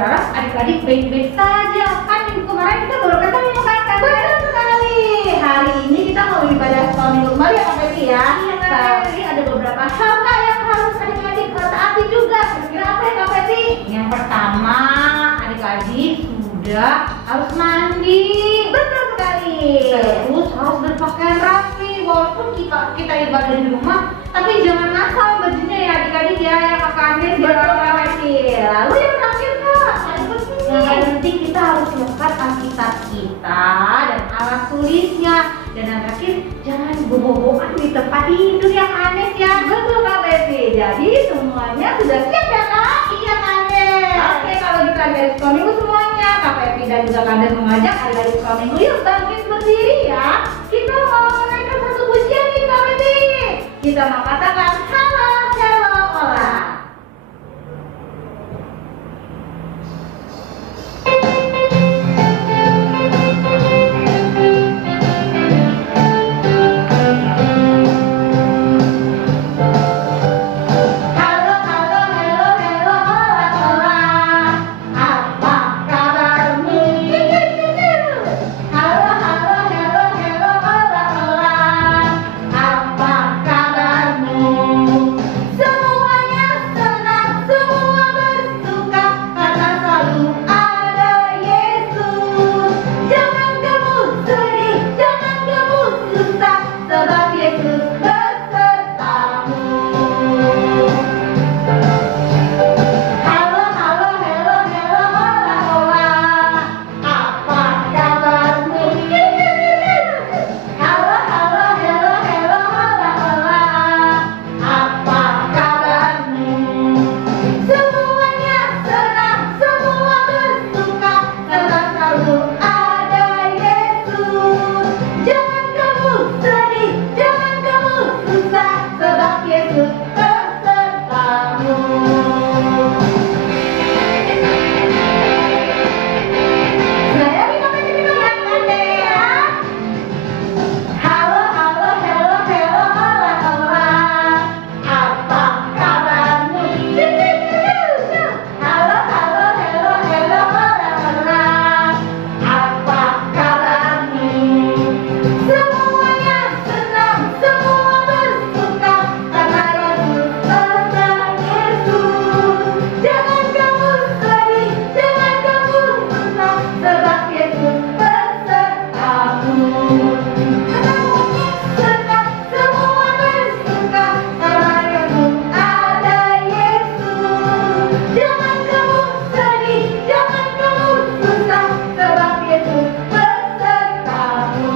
berharap adik-adik baik-baik saja. Kan minggu kemarin kita baru ketemu kan? Betul sekali. Hari ini kita mau ibadah sekolah minggu kembali ya Kak Peti ya. Iya, Kak. Tapi ada beberapa hal Kak yang harus adik-adik taati juga. Kira-kira apa ya Kak Peti? Yang pertama, adik-adik sudah harus mandi. Betul sekali. Terus harus berpakaian rapi. Walaupun kita ibadah di rumah, tapi jangan asal bajunya ya adik-adik ya, yang kakak Anies ya. Betul Kak Peti. Lalu yang terakhir Kak, Yang paling penting kita harus siapkan Alkitab kita dan alat tulisnya. Dan yang terakhir, jangan bobo-boboan di tempat tidur yang aneh ya. betul Kak Peti. Jadi semuanya sudah siap ya Kak? Iya aneh. Oke, kalau gitu adik-adik sekolah minggu semuanya, Kak Peti dan juga Kak mengajak adik-adik sekolah minggu yuk bangkit berdiri ya. Kita mau menaikkan satu pujian nih Kak Peti. Kita mau katakan halo, hello, hola. Halo, halo, hello, hello, hola, hola. Apa kabarmu? Halo, halo, hello, hello, hola, hola. Apa kabarmu? Semuanya senang, semua bersuka karena selalu ada Yesus. Jangan kamu sedih, jangan kamu susah, sebab Yesus besertamu. Halo, halo, hello, hello, hola, hola. Apa kabarmu? Halo, halo, hello, hello, hola, hola. Apa kabarmu? Semuanya senang, semua bersuka karena selalu ada Yesus. Jangan kamu sedih, jangan kamu susah, sebab Yesus besertamu. Layani kami dengan Anda ya. Halo, halo, hello, hello, hola, hola. Apa kabarmu? Halo, halo, hello, hello, hola, hola. Apa kabarmu? Semuanya senang, semua bersuka karena Yesus beserta Yesus. Jangan kamu sedih, jangan kamu susah, sebab Yesus besertamu. Senang, semua bersuka karena Yesus ada Yesus. Jangan kamu sedih, jangan kamu susah, sebab Yesus besertamu.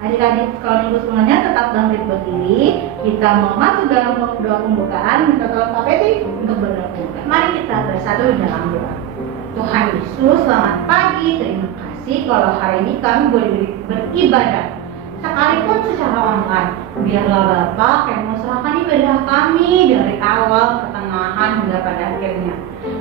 Adik-adik sekolah minggu semuanya tetap bangkit berdiri. Kita mau masuk dalam doa pembukaan. Minta tolong Kak Peti untuk berdoa pembukaan. Mari kita bersatu dalam doa. Tuhan Yesus, selamat pagi. Terima kasih kalau hari ini kami boleh beribadah sekalipun secara online. Biarlah Bapak yang serahkan ibadah kami dari awal, pertengahan hingga pada akhirnya.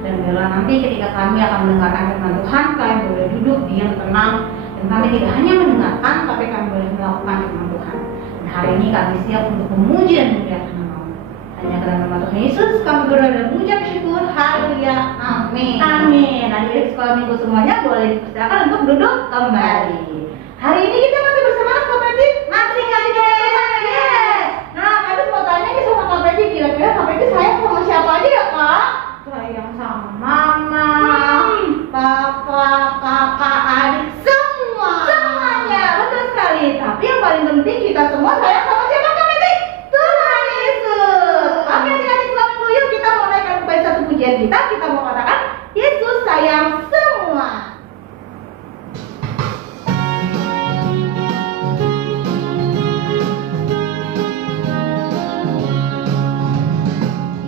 Dan biarlah nanti ketika kami akan mendengarkan firman Tuhan, kami boleh duduk diam tenang. Dan kami tidak hanya mendengarkan, tapi kami boleh melakukan firman Tuhan. Dan hari ini kami siap untuk memuji dan memuliakan nama-Mu. Hanya karena nama Tuhan Yesus kami berdoa dan mengucap syukur. Haleluya. Amin. Amin. Adik-adik sekolah minggu semuanya boleh dipersilakan untuk duduk kembali. Hari ini kita masih bersama Kak Peti. Masih adik-adik. Yes. Nah, kami mau tanya nih sama Kak Peti, kira-kira Kak Peti sayang sama siapa aja ya Kak? Sayang sama mama, papa, kakak, adik, semuanya. Betul sekali. Tapi yang paling penting kita semua sayang sama siapa Kak Peti? Tuhan Yesus. Oke adik-adik sekolah minggu, yuk kita mau naikkan kembali satu pujian kita mau katakan Yesus sayang semua.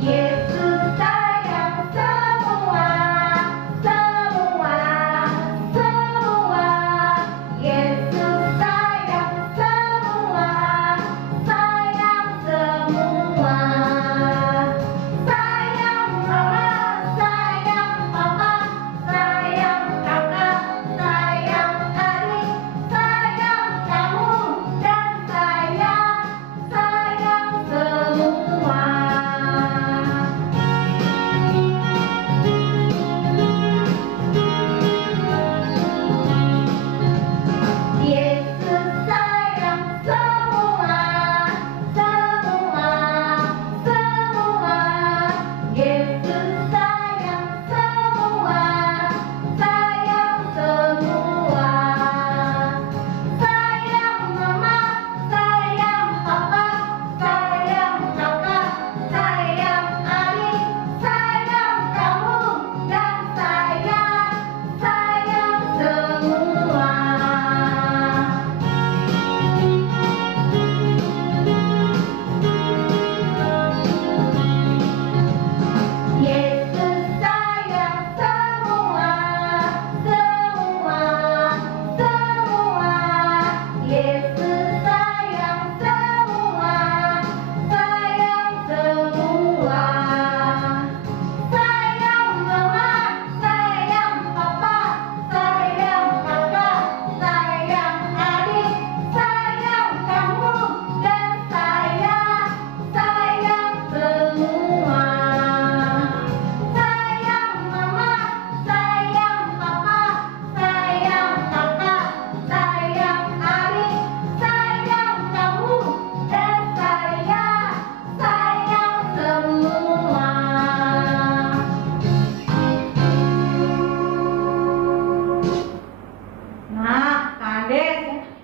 Yesus sayang semua, semua, semua. Yesus sayang semua, sayang semua. Sayang mama, sayang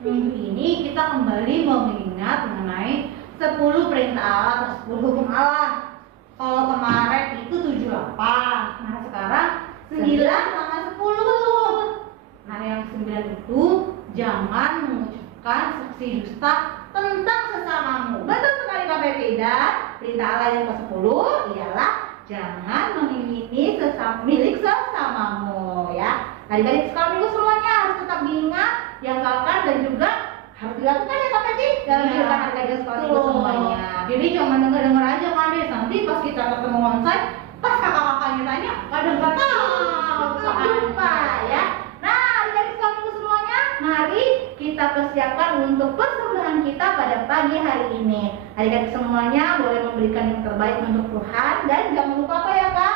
Minggu ini kita kembali mau mengingat mengenai 10 perintah Allah atau 10 hukum Allah. Kalau kemarin itu 7 apa? Nah sekarang 9 sama 10. Nah yang 9 itu jangan mengucapkan saksi dusta tentang sesamamu. Betul sekali Kak Betty. Dan perintah Allah yang ke-10 ialah jangan mengingini milik sesamamu ya. Adik-adik sekolah minggu semuanya harus tetap diingat, dianggalkan dan juga harus dilakukan ya Kak Betty dalam kehidupan adik-adik sekolah minggu semuanya. Jadi jangan denger-denger aja kan deh, nanti pas kita ketemu onsite, pas kakak-kakaknya tanya, kadang nggak tahu, lupa ya. Nah adik-adik sekolah minggu semuanya, mari kita persiapkan untuk persembahan kita pada pagi hari ini. Adik-adik semuanya boleh memberikan yang terbaik untuk Tuhan dan jangan lupa apa ya Kak?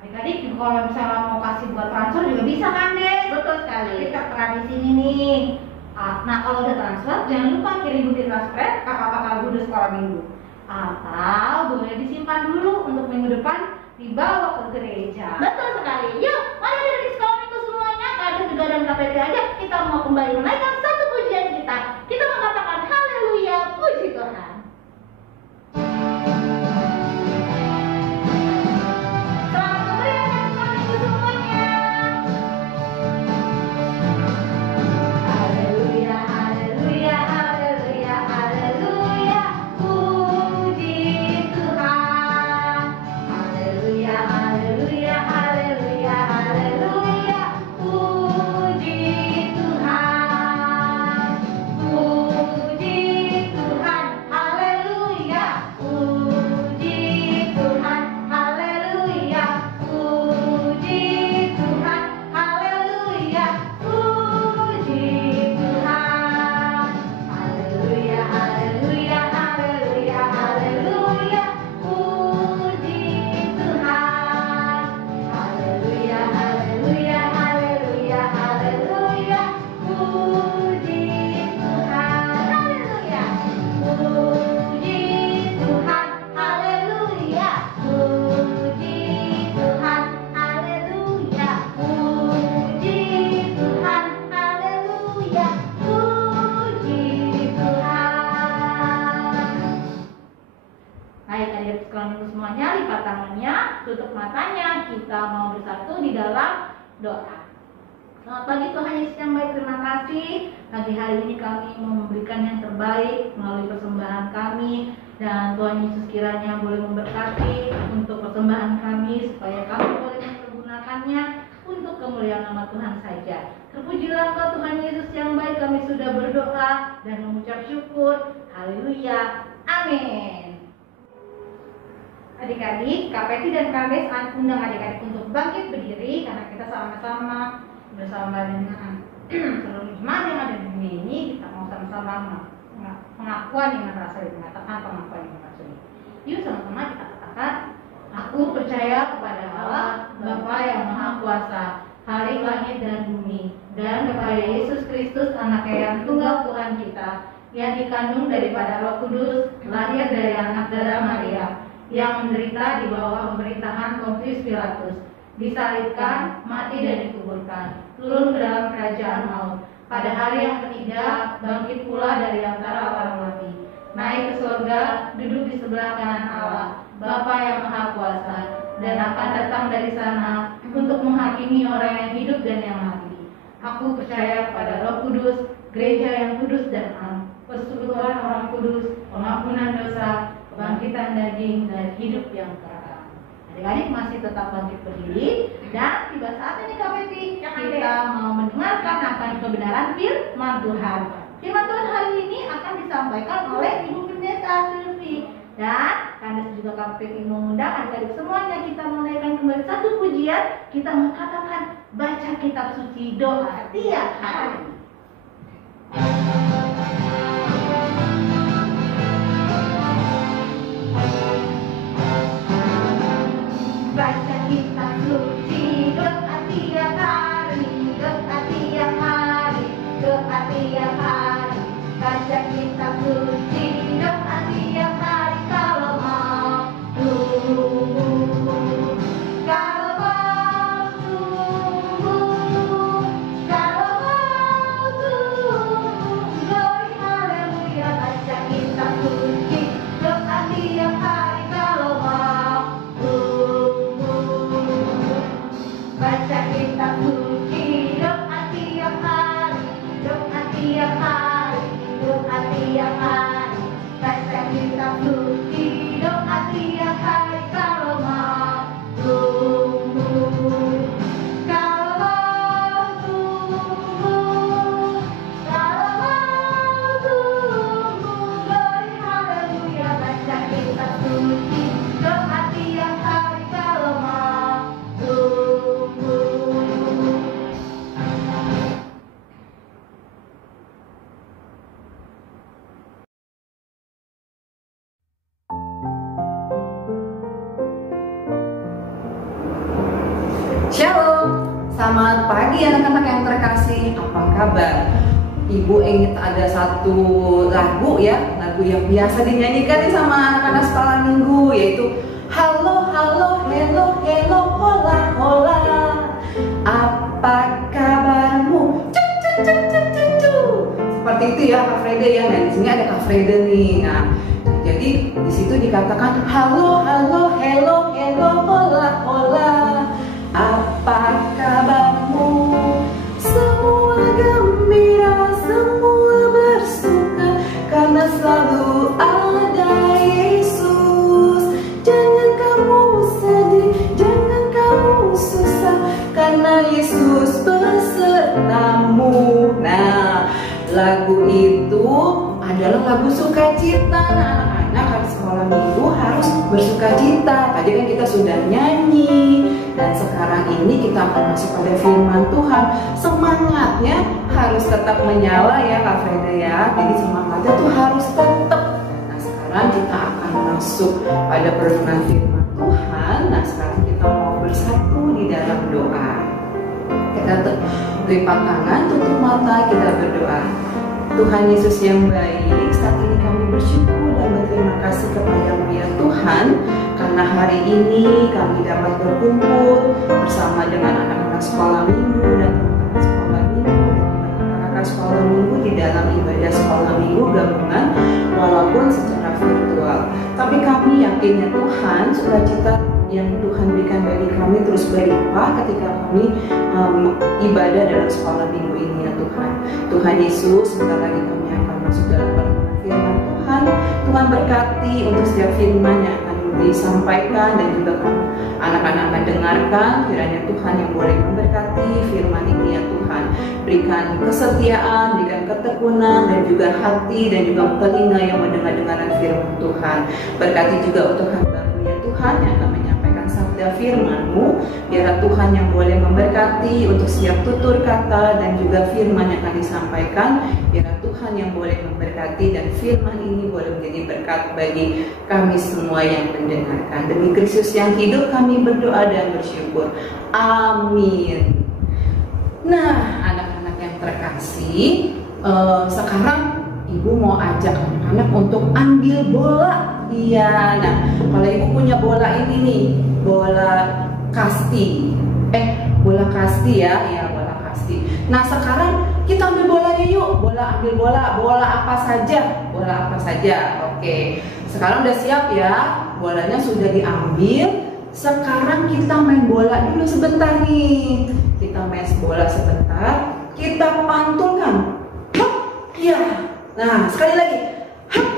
Adik-adik kalau misalnya mau kasih buat transfer juga bisa kan deh? Betul sekali. Kita pernah di sini nih. Nah kalau udah transfer jangan lupa kirim bukti transfer kakak-kakak guru sekolah minggu. Atau boleh disimpan dulu untuk minggu depan dibawa ke gereja. Betul sekali. Yuk, mari adik-adik sekolah minggu semuanya, Kak juga dan Kak Betty aja kita mau kembali menaikkan satu pujian kita. Kita mengatakan haleluya, puji Tuhan. Semuanya lipat tangannya, tutup matanya, kita mau bersatu di dalam doa. Selamat pagi Tuhan Yesus yang baik, terima kasih. Pagi hari ini kami memberikan yang terbaik melalui persembahan kami. Dan Tuhan Yesus kiranya boleh memberkati untuk persembahan kami supaya kami boleh mempergunakannya untuk kemuliaan nama Tuhan saja. Terpujilah Engkau Tuhan Yesus yang baik, kami sudah berdoa dan mengucap syukur. Haleluya, amin. Adik-adik, Kak Betty dan Kak Bes undang adik-adik untuk bangkit berdiri karena kita sama-sama bersama dengan seluruh jemaat yang ada di dunia ini, kita mau sama-sama pengakuan dengan rasuli, mengatakan pengakuan dengan rasuli. Yuk sama-sama kita katakan, aku percaya kepada Allah Bapa yang Maha Kuasa, Hari langit dan bumi, dan kepada Yesus Kristus anaknya yang tunggal Tuhan kita, yang dikandung daripada Roh Kudus, lahir dari anak darah Maria, yang menderita di bawah pemerintahan Pontius Pilatus, disalibkan, mati dan dikuburkan, turun ke dalam kerajaan maut, pada hari yang ketiga bangkit pula dari antara orang mati, naik ke surga, duduk di sebelah kanan Allah, Bapa yang Maha Kuasa, dan akan datang dari sana untuk menghakimi orang yang hidup dan yang mati. Aku percaya pada Roh Kudus, gereja yang kudus dan am, persekutuan orang kudus, pengampunan dosa, kebangkitan daging dan hidup yang kekal. Adik-adik masih tetap bangkit berdiri dan tiba saat ini Kak Betty kita mau mendengarkan akan kebenaran firman Tuhan. Firman Tuhan hari ini akan disampaikan oleh Ibu Pendeta Sylvie dan Kandes juga Kak Betty mengundang adik-adik semuanya kita menaikkan kembali satu pujian, kita mengatakan baca kitab suci doa tiap hari. Baca kitab suci doa tiap hari, doa tiap hari, doa tiap hari. Baca kitab suci doa tiap hari kalau mau tumbuh, kalau mau tumbuh, kalau mau tumbuh. doa tiap hari, baca kitab suci, doa tiap hari kalau mau tumbuh. Kalau tumbuh, glory haleluya, baca kitab suci, doa tiap hari kalau mau tumbuh. Shalom, selamat pagi anak-anak yang terkasih. Apa kabar? Ibu ingin ada satu lagu ya, lagu yang biasa dinyanyikan nih sama anak-anak sekolah minggu, yaitu halo halo hello hello hola hola. Apa kabarmu? Cuk, cuk, cuk, cuk, cuk, cuk. Seperti itu ya Kak Freda ya. Nah di sini ada Kak Freda nih. Nah jadi di situ dikatakan halo halo hello hello hola hola. Apa kabarmu? Semua gembira, semua bersuka, karena selalu ada Yesus. Jangan kamu sedih, jangan kamu susah, karena Yesus besertamu. Nah, lagu itu adalah lagu sukacita. Nah, anak-anak hari sekolah minggu harus bersukacita. Tadi kan kita sudah nyanyi, dan sekarang ini kita akan masuk pada firman Tuhan. Semangatnya harus tetap menyala ya Kak Freda ya. Jadi semangatnya tuh harus tetap. Nah sekarang kita akan masuk pada perenungan firman Tuhan. Nah sekarang kita mau bersatu di dalam doa. Kita lipat tangan, tutup mata, kita berdoa. Tuhan Yesus yang baik, saat ini kami bersyukur dan berterima kasih kepada-Mu ya Tuhan, karena hari ini kami dapat berkumpul bersama dengan anak-anak sekolah minggu dan teman-teman sekolah minggu dan juga kakak sekolah minggu di dalam ibadah sekolah minggu gabungan walaupun secara virtual. Tapi kami yakin ya Tuhan, sukacita yang Tuhan berikan bagi kami terus berlimpah ketika kami ibadah dalam sekolah minggu ini ya Tuhan. Tuhan Yesus, sebentar lagi kami akan masuk dalam perenungan firman Tuhan. Tuhan berkati untuk setiap firman yang akan disampaikan dan juga anak-anak akan dengarkan. Kiranya Tuhan yang boleh memberkati firman ini ya Tuhan. Berikan kesetiaan, berikan ketekunan dan juga hati dan juga telinga yang mendengar-dengaran firman Tuhan. Berkati juga untuk hamba-Mu ya Tuhan yang akan menyampaikan sabda firman-Mu. Biar Tuhan yang boleh memberkati untuk setiap tutur kata dan juga firman yang akan disampaikan. Biar Tuhan yang boleh memberkati dan firman ini boleh menjadi berkat bagi kami semua yang mendengarkan. Demi Kristus yang hidup kami berdoa dan bersyukur. Amin. Nah, anak-anak yang terkasih, sekarang Ibu mau ajak anak-anak untuk ambil bola. Iya, nah kalau Ibu punya bola ini nih, bola kasti. Bola kasti ya bola kasti. Nah sekarang kita ambil bolanya yuk, ambil bola apa saja, Oke, sekarang udah siap ya, bolanya sudah diambil. Sekarang kita main bola dulu sebentar nih. Kita main bola sebentar, kita pantulkan. Hup, ya. Nah sekali lagi. Hup,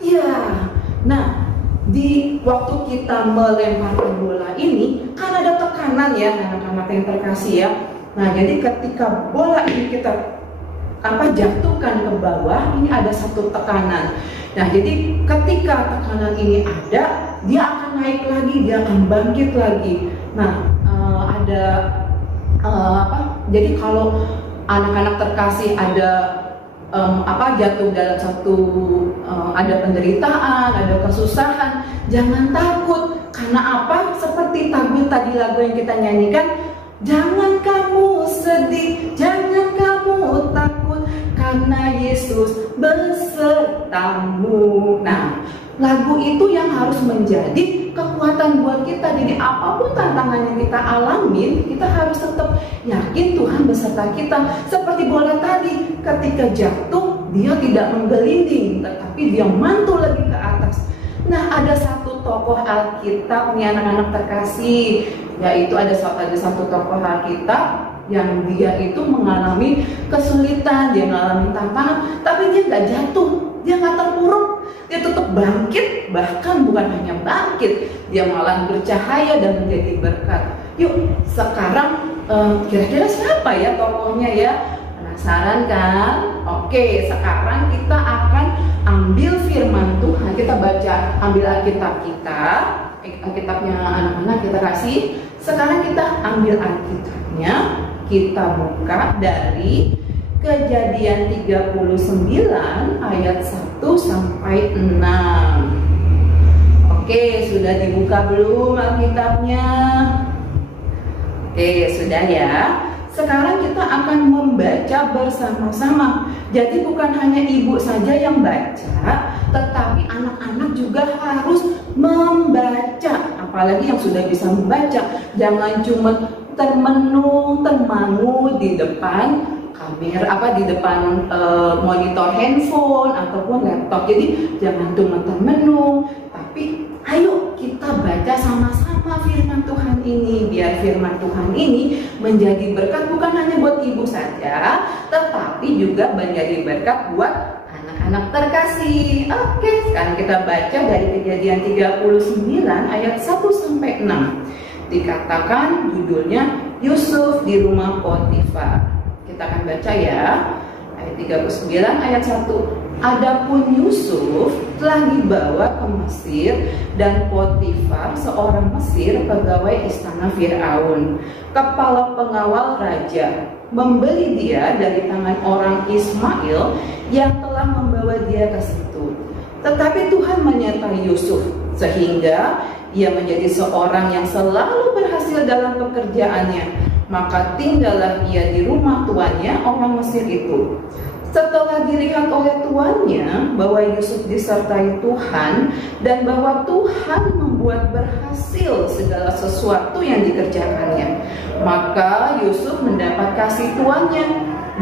ya. Nah di waktu kita melemparkan bola ini kan ada tekanan ya anak-anak yang terkasih ya. Nah jadi ketika bola ini kita jatuhkan ke bawah, ini ada satu tekanan. Nah jadi ketika tekanan ini ada, dia akan naik lagi, dia akan bangkit lagi. Nah jadi kalau anak-anak terkasih ada jatuh dalam satu ada penderitaan, ada kesusahan, jangan takut. Karena apa? Seperti tadi lagu yang kita nyanyikan, jangan kamu sedih, jangan kamu takut, karena Yesus besertamu. Nah, lagu itu yang harus menjadi kekuatan buat kita. Jadi apapun tantangan yang kita alamin, kita harus tetap yakin Tuhan beserta kita. Seperti bola tadi, ketika jatuh dia tidak menggelinding, tetapi dia mantul lagi ke atas. Nah, ada satu tokoh Alkitab nih anak-anak terkasih, yaitu ada satu tokoh Alkitab yang dia itu mengalami kesulitan, dia mengalami tantangan, tapi dia nggak jatuh, dia nggak terpuruk, dia tetap bangkit, bahkan bukan hanya bangkit, dia malah bercahaya dan menjadi berkat. Yuk, sekarang kira-kira siapa ya tokohnya ya? Penasaran kan? Oke, sekarang kita akan ambil firman Tuhan, kita baca, ambil Alkitab kita, Alkitabnya anak-anak kita kasih. Sekarang kita ambil Alkitabnya, kita buka dari Kejadian 39 ayat 1 sampai 6. Oke, sudah dibuka belum Alkitabnya? Oke, sudah ya. Sekarang kita akan membaca bersama-sama. Jadi bukan hanya ibu saja yang baca, tetapi anak-anak juga harus membaca. Apalagi yang sudah bisa membaca. Jangan cuma termenung, termangu di depan kamera, di depan monitor handphone ataupun laptop. Jadi jangan cuma termenung, tapi ayo kita baca sama-sama firman Tuhan ini, biar firman Tuhan ini menjadi berkat bukan hanya buat ibu saja, tetapi juga menjadi berkat buat anak-anak terkasih. Oke, sekarang kita baca dari Kejadian 39 ayat 1 sampai 6. Dikatakan judulnya Yusuf di rumah Potifar. Kita akan baca ya. Ayat 39 ayat 1. Adapun Yusuf telah dibawa ke Mesir, dan Potifar seorang Mesir, pegawai istana Firaun, kepala pengawal raja, membeli dia dari tangan orang Ismail yang telah membawa dia ke situ. Tetapi Tuhan menyertai Yusuf sehingga ia menjadi seorang yang selalu berhasil dalam pekerjaannya. Maka tinggallah ia di rumah tuannya orang Mesir itu. Setelah dilihat oleh tuannya bahwa Yusuf disertai Tuhan dan bahwa Tuhan membuat berhasil segala sesuatu yang dikerjakannya, maka Yusuf mendapat kasih tuannya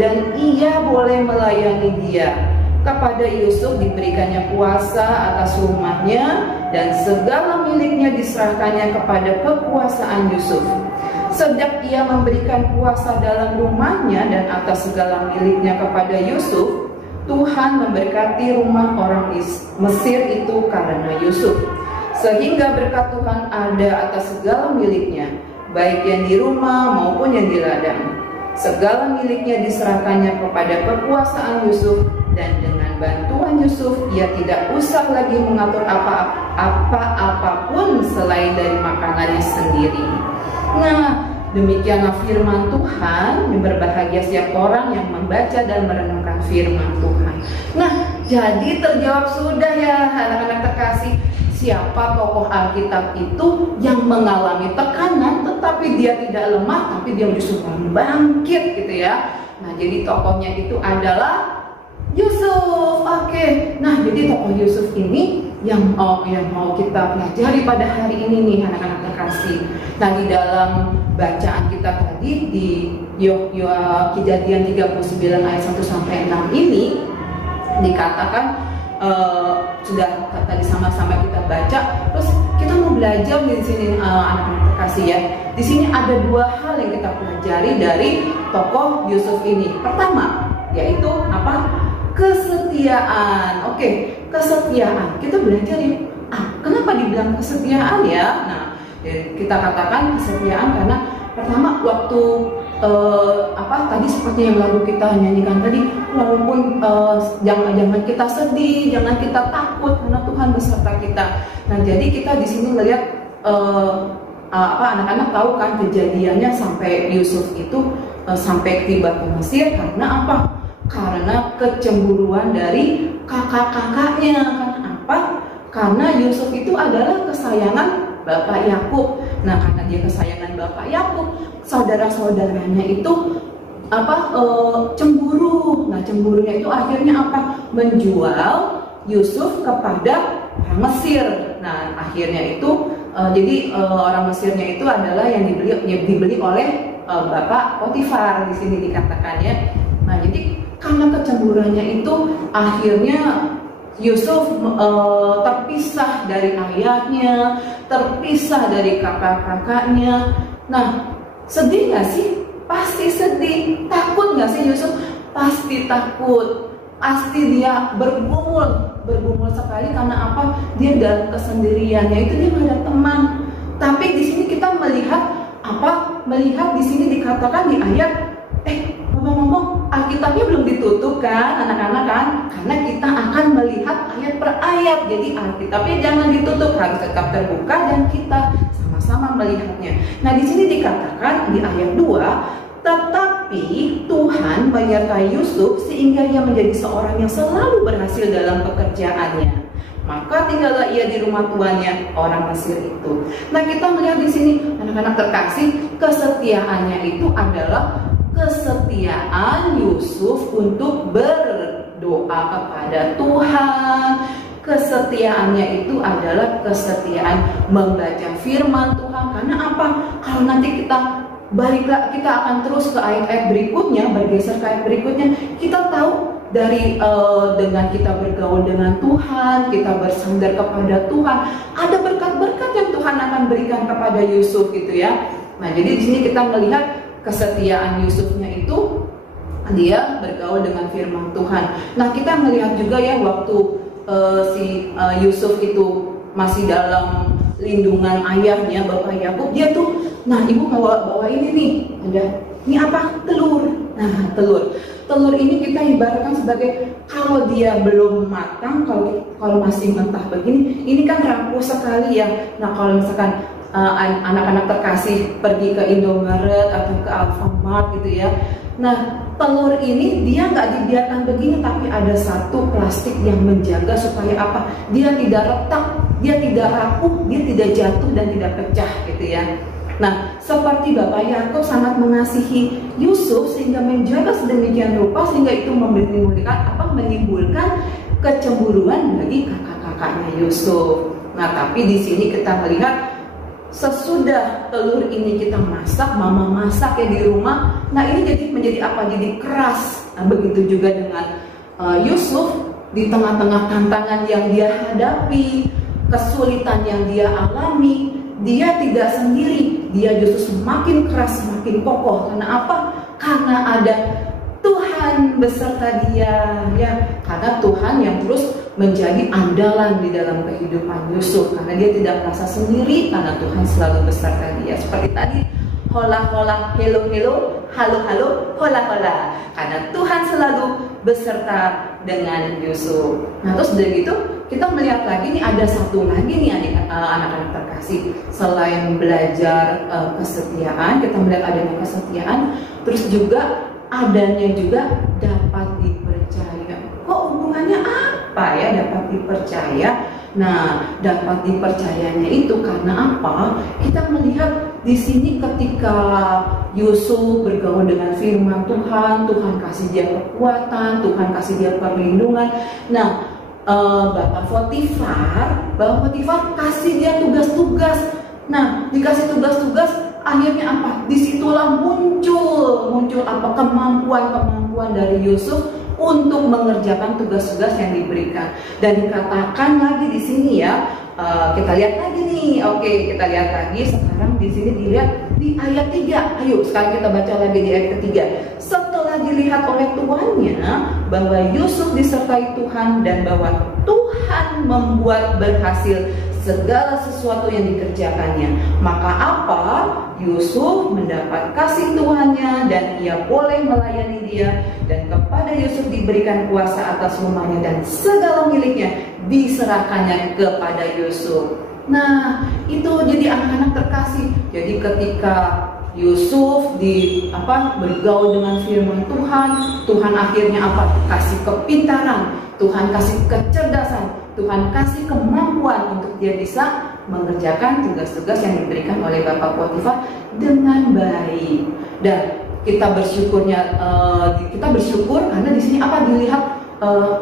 dan ia boleh melayani dia. Kepada Yusuf diberikannya kuasa atas rumahnya dan segala miliknya diserahkannya kepada kekuasaan Yusuf. Sejak ia memberikan kuasa dalam rumahnya dan atas segala miliknya kepada Yusuf, Tuhan memberkati rumah orang Mesir itu karena Yusuf. Sehingga berkat Tuhan ada atas segala miliknya, baik yang di rumah maupun yang di ladang. Segala miliknya diserahkannya kepada kekuasaan Yusuf, dan dengan bantuan Yusuf ia tidak usah lagi mengatur apapun selain dari makanannya sendiri. Nah, demikianlah firman Tuhan. Berbahagia setiap orang yang membaca dan merenungkan firman Tuhan. Nah, jadi terjawab sudah ya anak-anak terkasih, siapa tokoh Alkitab itu yang mengalami tekanan tetapi dia tidak lemah, tapi dia justru bangkit gitu ya. Nah, jadi tokohnya itu adalah Yusuf. Oke. Nah, jadi tokoh Yusuf ini yang mau kita pelajari pada hari ini nih anak-anak terkasih. Nah, di dalam bacaan kita tadi di Kejadian 39 ayat 1 sampai 6 ini dikatakan sudah tadi sama-sama kita baca, terus kita mau belajar di sini anak-anak terkasih ya. Di sini ada dua hal yang kita pelajari dari tokoh Yusuf ini. Pertama, yaitu apa? Kesetiaan. Oke, kesetiaan. Kita belajar ya. Kenapa dibilang kesetiaan ya? Nah, kita katakan kesetiaan karena pertama waktu tadi seperti yang lalu kita nyanyikan tadi, walaupun jangan kita sedih, jangan kita takut karena Tuhan beserta kita. Nah, jadi kita di sini melihat anak-anak tahu kan kejadiannya sampai Yusuf itu sampai tiba ke Mesir karena apa? Karena kecemburuan dari kakak-kakaknya. Karena apa? Karena Yusuf itu adalah kesayangan Bapak Yakub. Nah, karena dia kesayangan Bapak Yakub, saudara-saudaranya itu cemburu. Nah, cemburunya itu akhirnya apa? Menjual Yusuf kepada orang Mesir. Nah, akhirnya itu jadi orang Mesirnya itu adalah yang dibeli oleh Bapak Potifar di sini dikatakan ya. Nah, jadi karena kecemburuannya itu akhirnya Yusuf terpisah dari ayahnya, terpisah dari kakak-kakaknya. Nah, sedih gak sih Pasti sedih. Takut nggak sih Yusuf? Pasti takut. Pasti dia bergumul sekali. Karena apa? Dia dalam kesendiriannya itu dia nggak ada teman. Tapi di sini kita melihat apa? Melihat di sini dikatakan di ayat, ngomong-ngomong Alkitabnya belum ditutup kan anak-anak kan? Karena kita akan melihat ayat per ayat. Jadi Alkitabnya jangan ditutup, harus tetap terbuka dan kita sama melihatnya. Nah, di sini dikatakan di ayat 2, tetapi Tuhan menyertai Yusuf sehingga ia menjadi seorang yang selalu berhasil dalam pekerjaannya. Maka tinggallah ia di rumah tuannya, orang Mesir itu. Nah, kita melihat di sini anak-anak terkasih, kesetiaannya itu adalah kesetiaan Yusuf untuk berdoa kepada Tuhan. Kesetiaannya itu adalah kesetiaan membaca firman Tuhan. Karena apa? Kalau nanti kita baliklah, kita akan terus ke ayat-ayat berikutnya, bergeser ke ayat berikutnya, kita tahu dari dengan kita bergaul dengan Tuhan, kita bersandar kepada Tuhan, ada berkat-berkat yang Tuhan akan berikan kepada Yusuf gitu ya. Nah, jadi di sini kita melihat kesetiaan Yusufnya itu dia bergaul dengan firman Tuhan. Nah, kita melihat juga ya waktu Yusuf itu masih dalam lindungan ayahnya, Bapak Yakub, dia tuh, nah ibu bawa ini nih, ini apa? Telur. Nah, telur ini kita ibaratkan sebagai, kalau dia belum matang, kalau masih mentah begini, ini kan rapuh sekali ya. Nah, kalau misalkan anak-anak terkasih pergi ke Indomaret atau ke Alfamart gitu ya, nah telur ini dia nggak dibiarkan begini, tapi ada satu plastik yang menjaga supaya apa? Dia tidak retak, dia tidak rapuh, dia tidak jatuh dan tidak pecah gitu ya. Nah, seperti Bapak Yakub sangat mengasihi Yusuf sehingga menjaga sedemikian rupa sehingga itu menimbulkan kecemburuan bagi kakak-kakaknya Yusuf. Nah, tapi di sini kita melihat sesudah telur ini kita masak, mama masak ya di rumah. Nah, ini menjadi apa? Jadi keras. Nah, begitu juga dengan Yusuf di tengah-tengah tantangan yang dia hadapi, kesulitan yang dia alami, dia tidak sendiri. Dia justru semakin keras, semakin kokoh. Karena apa? Karena ada Tuhan beserta dia ya. Karena Tuhan yang terus menjadi andalan di dalam kehidupan Yusuf, karena dia tidak merasa sendiri karena Tuhan selalu beserta dia. Seperti tadi, hola hola, hello hello, halo halo, hola hola, karena Tuhan selalu beserta dengan Yusuf. Nah, terus dari itu kita melihat lagi nih, ada satu lagi nih anak-anak terkasih, selain belajar kesetiaan, kita melihat adanya kesetiaan, terus juga adanya juga dapat dipercaya. Kok hubungannya apa ya dapat dipercaya? Nah, dapat dipercayanya itu karena apa? Kita melihat di sini ketika Yusuf bergaul dengan firman Tuhan, Tuhan kasih dia kekuatan, Tuhan kasih dia perlindungan. Nah, Bapak Potifar kasih dia tugas-tugas. Nah, dikasih tugas-tugas, akhirnya apa? Disitulah muncul apa? Kemampuan dari Yusuf untuk mengerjakan tugas-tugas yang diberikan. Dan dikatakan lagi di sini ya, kita lihat lagi nih. Oke, kita lihat lagi sekarang di sini, dilihat di ayat 3. Ayo sekarang kita baca lagi di ayat ketiga. Setelah dilihat oleh tuannya bahwa Yusuf disertai Tuhan dan bahwa Tuhan membuat berhasil segala sesuatu yang dikerjakannya, maka apa? Yusuf mendapat kasih Tuhannya dan ia boleh melayani dia, dan kepada Yusuf diberikan kuasa atas rumahnya dan segala miliknya diserahkannya kepada Yusuf. Nah, itu jadi anak-anak terkasih. Jadi ketika Yusuf bergaul dengan firman Tuhan, Tuhan akhirnya apa? Kasih kepintaran, Tuhan kasih kecerdasan, Tuhan kasih kemampuan untuk dia bisa mengerjakan tugas-tugas yang diberikan oleh Bapak Potifar dengan baik. Dan kita bersyukur karena di sini apa dilihat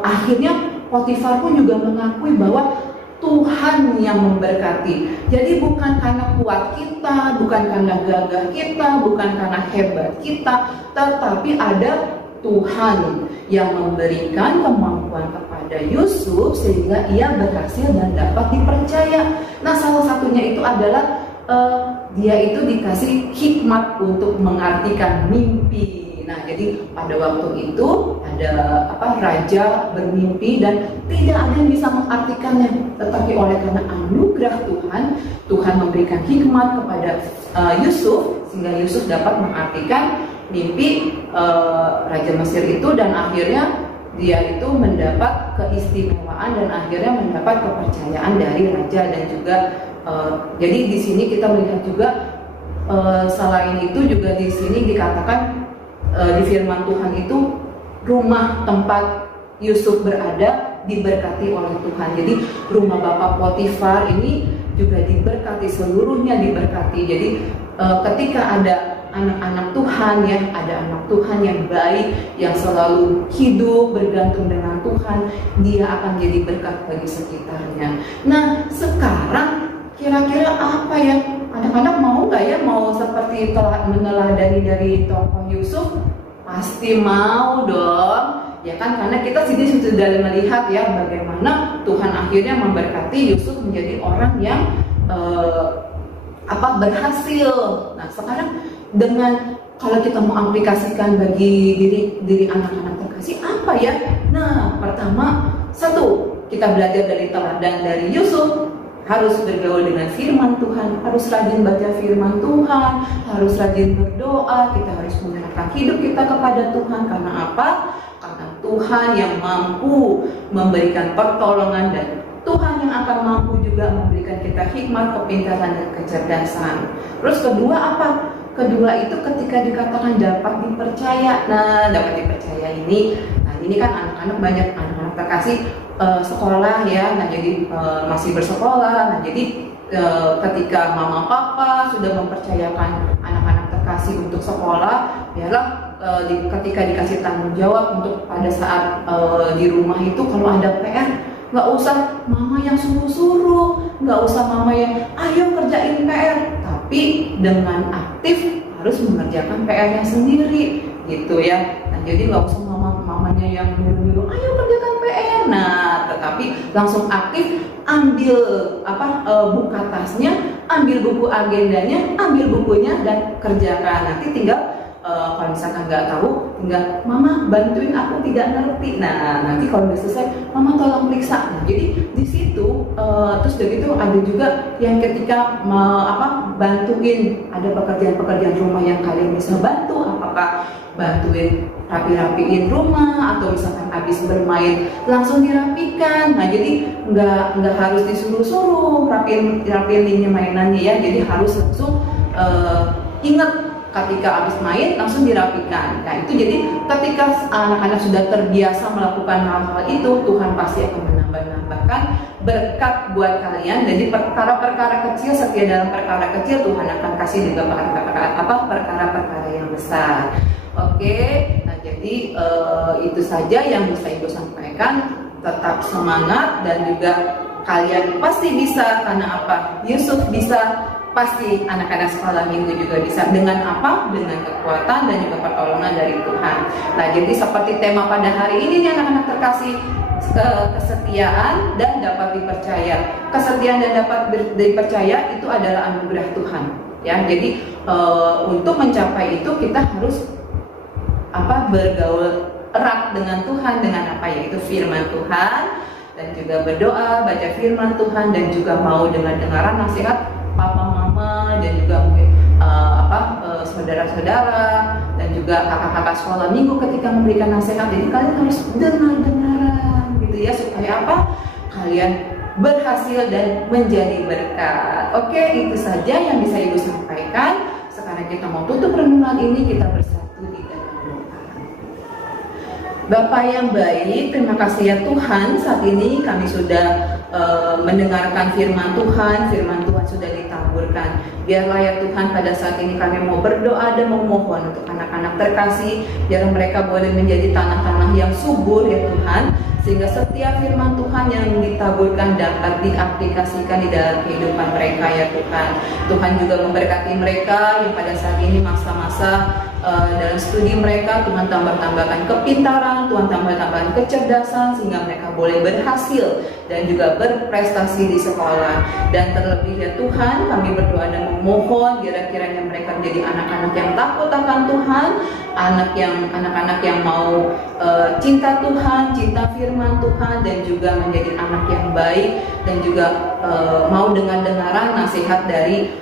akhirnya Potifar pun juga mengakui bahwa Tuhan yang memberkati. Jadi bukan karena kuat kita, bukan karena gagah kita, bukan karena hebat kita, tetapi ada Tuhan yang memberikan kemampuan kepada Yusuf sehingga ia berhasil dan dapat dipercaya. Nah, salah satunya itu adalah dia itu dikasih hikmat untuk mengartikan mimpi. Nah, jadi pada waktu itu ada raja bermimpi dan tidak ada yang bisa mengartikannya. Tetapi oleh karena anugerah Tuhan memberikan hikmat kepada Yusuf sehingga Yusuf dapat mengartikan mimpi Raja Mesir itu, dan akhirnya dia itu mendapat keistimewaan dan akhirnya mendapat kepercayaan dari raja. Dan juga jadi di sini kita melihat juga selain itu juga di sini dikatakan di firman Tuhan itu rumah tempat Yusuf berada diberkati oleh Tuhan. Jadi rumah Bapak Potifar ini juga diberkati, seluruhnya diberkati. Jadi ketika ada anak-anak Tuhan ya, ada anak Tuhan yang baik, yang selalu hidup bergantung dengan Tuhan, dia akan jadi berkat bagi sekitarnya. Nah, sekarang kira-kira apa ya? Anak-anak mau nggak ya, mau seperti telah meneladani dari tokoh Yusuf? Pasti mau dong, ya kan? Karena kita sini sudah melihat ya bagaimana Tuhan akhirnya memberkati Yusuf menjadi orang yang berhasil. Nah, sekarang dengan kalau kita mau aplikasikan bagi diri anak-anak terkasih apa ya? Nah, pertama, satu, kita belajar dari teladan dari Yusuf. Harus bergaul dengan firman Tuhan, harus rajin baca firman Tuhan, harus rajin berdoa, kita harus menyerahkan hidup kita kepada Tuhan. Karena apa? Karena Tuhan yang mampu memberikan pertolongan, dan Tuhan yang akan mampu juga memberikan kita hikmat, kepintaran, dan kecerdasan. Terus kedua apa? Kedua itu ketika dikatakan dapat dipercaya. Nah, dapat dipercaya ini kan anak-anak banyak anak-anak terkasih sekolah ya, nah jadi masih bersekolah. Nah jadi ketika mama papa sudah mempercayakan anak-anak terkasih untuk sekolah, biarlah ketika dikasih tanggung jawab untuk pada saat di rumah itu kalau ada PR, nggak usah mama yang suruh-suruh, nggak usah mama yang ayo kerjain PR, tapi dengan aktif harus mengerjakan PR-nya sendiri gitu ya. Nah jadi nggak usah mamanya yang nyuruh-nyuruh ayo kerjakan PR, nah tetapi langsung aktif ambil buka tasnya, ambil buku agendanya, ambil bukunya dan kerjakan. Nanti tinggal kalau misalkan nggak tahu, tinggal mama bantuin aku tidak ngerti. Nah nanti kalau udah selesai mama tolong periksa. Nah jadi di situ terus begitu ada juga yang ketika bantuin, ada pekerjaan-pekerjaan rumah yang kalian bisa bantu, apakah bantuin rapi-rapiin rumah atau misalkan habis bermain langsung dirapikan. Nah jadi nggak harus disuruh-suruh rapiin mainannya ya. Jadi harus langsung ingat ketika habis main langsung dirapikan. Nah itu jadi ketika anak-anak sudah terbiasa melakukan hal-hal itu, Tuhan pasti akan menambahkan berkat buat kalian. Jadi perkara-perkara kecil, setia dalam perkara kecil, Tuhan akan kasih juga perkara-perkara yang besar. Oke, nah jadi itu saja yang bisa Ibu sampaikan. Tetap semangat dan juga kalian pasti bisa. Karena apa? Yusuf bisa, pasti anak-anak sekolah minggu juga bisa. Dengan apa? Dengan kekuatan dan juga pertolongan dari Tuhan. Nah jadi seperti tema pada hari ini nih anak-anak terkasih, kesetiaan dan dapat dipercaya. Kesetiaan dan dapat dipercaya itu adalah anugerah Tuhan ya. Jadi untuk mencapai itu kita harus bergaul erat dengan Tuhan, dengan apa? Yaitu firman Tuhan, dan juga berdoa, baca firman Tuhan, dan juga mau dengar-dengaran nasihat papa mama, dan juga mungkin saudara-saudara dan juga kakak-kakak sekolah minggu ketika memberikan nasihat. Jadi kalian harus dengar-dengaran gitu ya, supaya apa? Kalian berhasil dan menjadi berkat. Oke, itu saja yang bisa Ibu sampaikan. Sekarang kita mau tutup renungan ini, kita bersatu di dalam doa. Bapak yang baik, terima kasih ya Tuhan, saat ini kami sudah mendengarkan firman Tuhan sudah ditaburkan. Biarlah ya Tuhan, pada saat ini kami mau berdoa dan memohon untuk anak-anak terkasih, biar mereka boleh menjadi tanah-tanah yang subur ya Tuhan, sehingga setiap firman Tuhan yang ditaburkan dapat diaplikasikan di dalam kehidupan mereka ya Tuhan. Tuhan juga memberkati mereka yang pada saat ini masa-masa dalam studi mereka, Tuhan tambahkan kepintaran, Tuhan tambahkan kecerdasan sehingga mereka boleh berhasil dan juga berprestasi di sekolah. Dan terlebih ya Tuhan, kami berdoa dan memohon kiranya mereka menjadi anak-anak yang takut akan Tuhan, anak-anak yang mau cinta Tuhan, cinta firman Tuhan, dan juga menjadi anak yang baik dan juga mau dengar-dengaran nasihat dari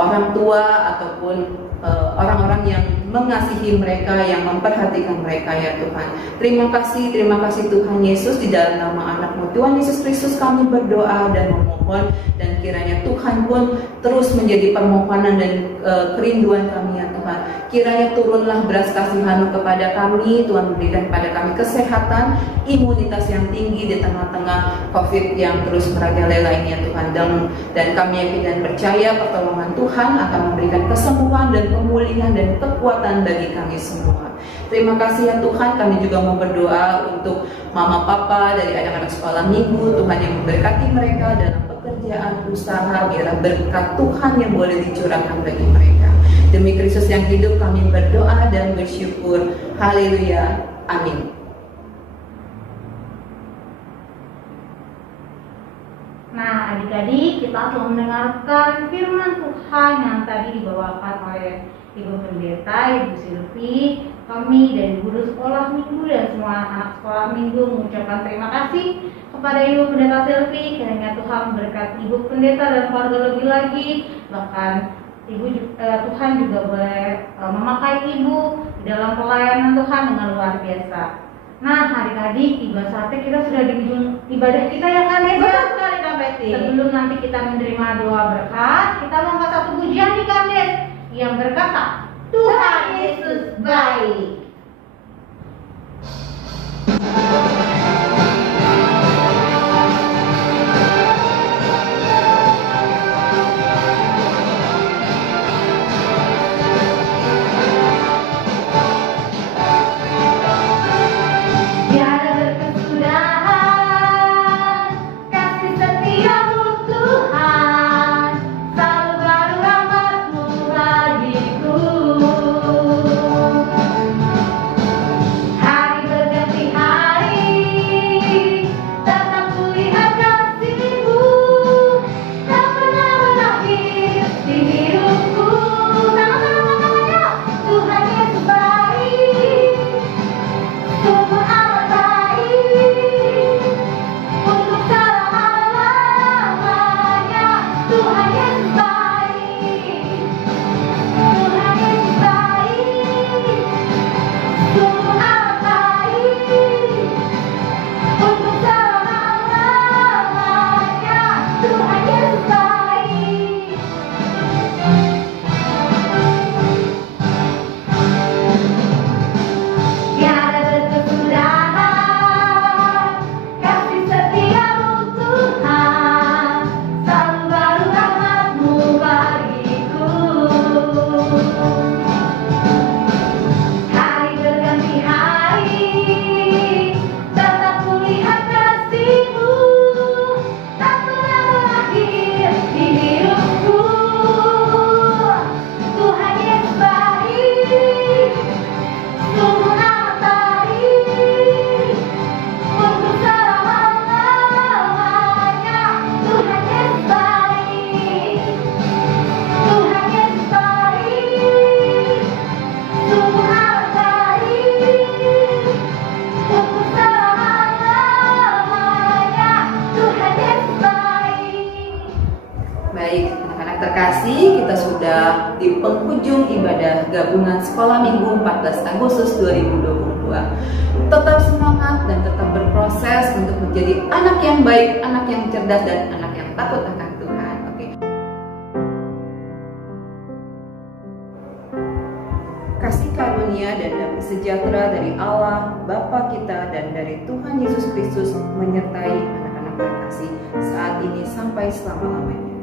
orang tua ataupun orang-orang yang mengasihi mereka, yang memperhatikan mereka ya Tuhan. Terima kasih Tuhan Yesus, di dalam nama anak-Mu Tuhan Yesus Kristus kami berdoa dan memohon, dan kiranya Tuhan pun terus menjadi permohonan dan kerinduan kami ya Tuhan. Kiranya turunlah belas kasihan-Mu kepada kami, Tuhan berikan kepada kami kesehatan, imunitas yang tinggi di tengah-tengah COVID yang terus merajalela ini ya Tuhan. Dan kami yakin dan percaya pertolongan Tuhan akan memberikan kesembuhan dan pemulihan dan kekuatan bagi kami semua. Terima kasih ya Tuhan, kami juga mau berdoa untuk mama papa dari anak-anak sekolah minggu, Tuhan yang memberkati mereka dalam pekerjaan, usaha, biarlah berkat Tuhan yang boleh dicurahkan bagi mereka. Demi Kristus yang hidup kami berdoa dan bersyukur. Haleluya. Amin. Nah, adik-adik, kita telah mendengarkan firman Tuhan yang tadi dibawakan oleh Ibu Pendeta, Ibu Silvi, kami dari guru sekolah minggu dan semua anak sekolah minggu mengucapkan terima kasih kepada Ibu Pendeta Silvi. Kiranya Tuhan memberkati Ibu Pendeta dan keluarga lebih lagi. Bahkan Tuhan juga boleh memakai Ibu di dalam pelayanan Tuhan dengan luar biasa. Nah, adik-adik, tiba saatnya kita sudah di ujung ibadah kita ya kan ya? Betul sekali Kak Betty. Sebelum nanti kita menerima doa berkat, kita mau angkat satu pujian nih Kak Bet yang berkata, Tuhan Yesus baik. Baik, anak-anak terkasih, kita sudah di penghujung ibadah gabungan Sekolah Minggu 14 Agustus 2022. Tetap semangat dan tetap berproses untuk menjadi anak yang baik, anak yang cerdas, dan anak yang takut akan Tuhan. Oke. Kasih karunia dan damai sejahtera dari Allah, Bapa kita, dan dari Tuhan Yesus Kristus menyertai anak-anak terkasih saat ini sampai selama-lamanya.